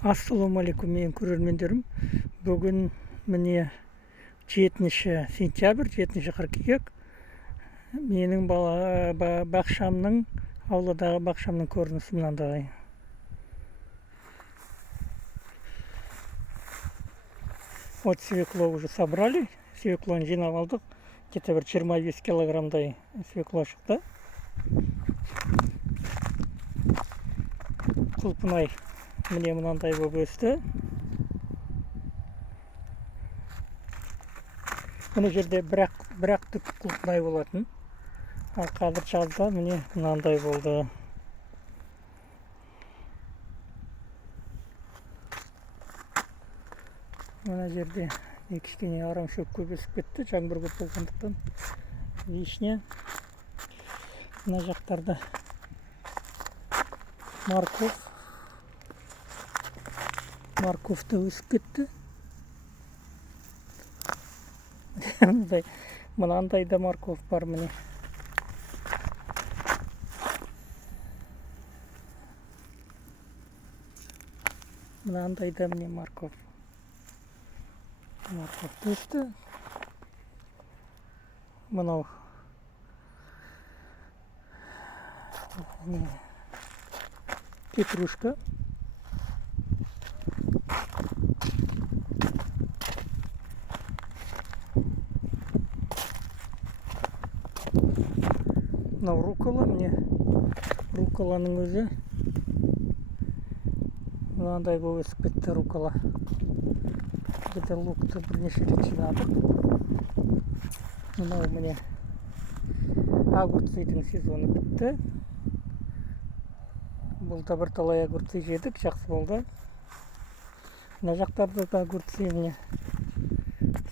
Ассалаумағалейкум менің көрермендерім. Бүгін міне 7 сентябрь, 7 қыркүйек. Менің бақшамның, ауладағы бақшамның көрінісі мынандай. Вот свекло уже собрали, свеклоны жинап алдық. Где-то бір 25 килограммдай свекло шықты. Құлпынай міне мынандай болып өсті. Мына жерде бірақ түп құлпынай болатын. Ал қазір жазда міне мынандай болды. Мына жерде кішкене арамшөп көп өсіп кетті, жаңбыр көп болғандықтан. Вишня. Мына жақтарда морковь та өсіп кетті. Мынандай да морковь бар міне. Мынандай да міне морковь өсті. Мынау петрушка. Мынау рукола, міне руколаның өзі мынандай болып өсіп кетті рукола. Бізде лукты бірнеше рет жинадық. Мынау міне огурцидың сезоны бітті. Бұл да бірталай огурцы жедік, жақсы болды. Мына жақтарда да огурцы міне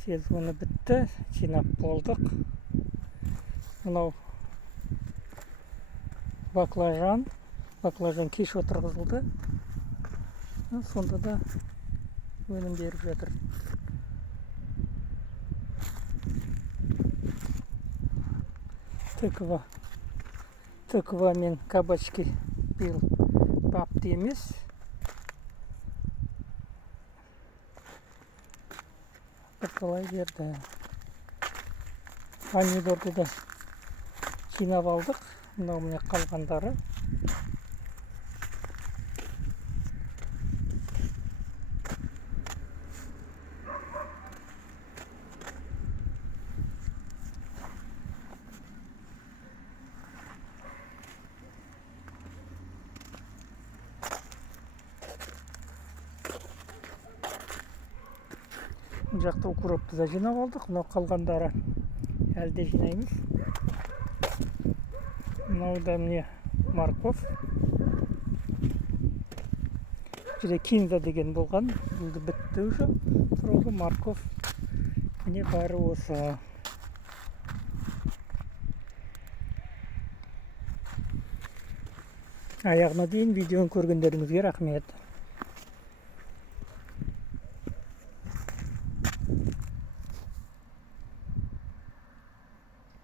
сезоны бітті, жинап болдық. Мынау баклажан кеш отырғызылды. Сонда да өнім беріп жатыр. Тыква мен кабачки биыл бапты емес. Бірталай берді. Помидорды да жинап алдық. Мынау міне қалғандары. Бұл жақта укропты да жинап алдық. Мынау қалғандары әлі де жинаймыз. Мынау да міне морковь. Жерде кинза деген болған. Бұл бітті уже. Сұрауға морковь. Міне бәрі осы. Аяғына дейін видеоны көргендеріңізге рахмет.